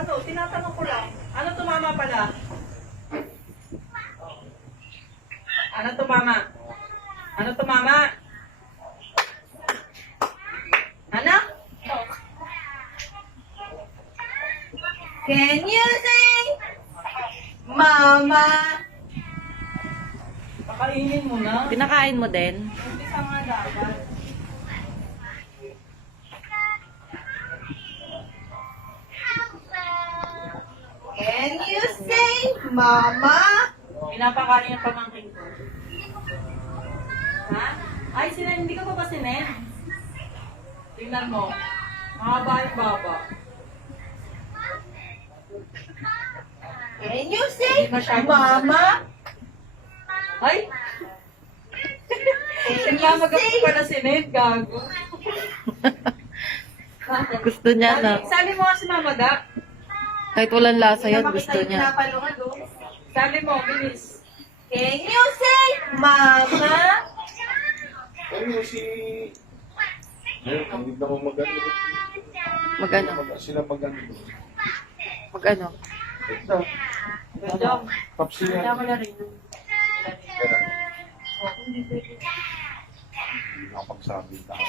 Ano, tinatanong ko lang. Ano tumama pala? Ano tumama? Ano tumama? Ano? Can you sing? Mama? Pakainin mo na. Pinakain mo din? Umpisa nga dapat. Can you sing, Mama? Pinapakain yung pamangkin ko. Ha? Ay, hindi ka pa ba sinen? Tingnan mo. Mahaba yung baba. Can you sing, Mama? Ay! Can you sing? Pala sinen, gago. Gusto niya na. Sali mo nga si Mama Da. Kahit walang lasa yan, gusto niya. Sali mo, bilis. Can you sing, Mama? Ano si... Hindi naman mag-ano. Mag-ano? Sila mag-ano. Mag-ano? Ito. Gandang. Papsi yan. Kaya ko na rin. Ganun. Hindi nakapagsabi tao.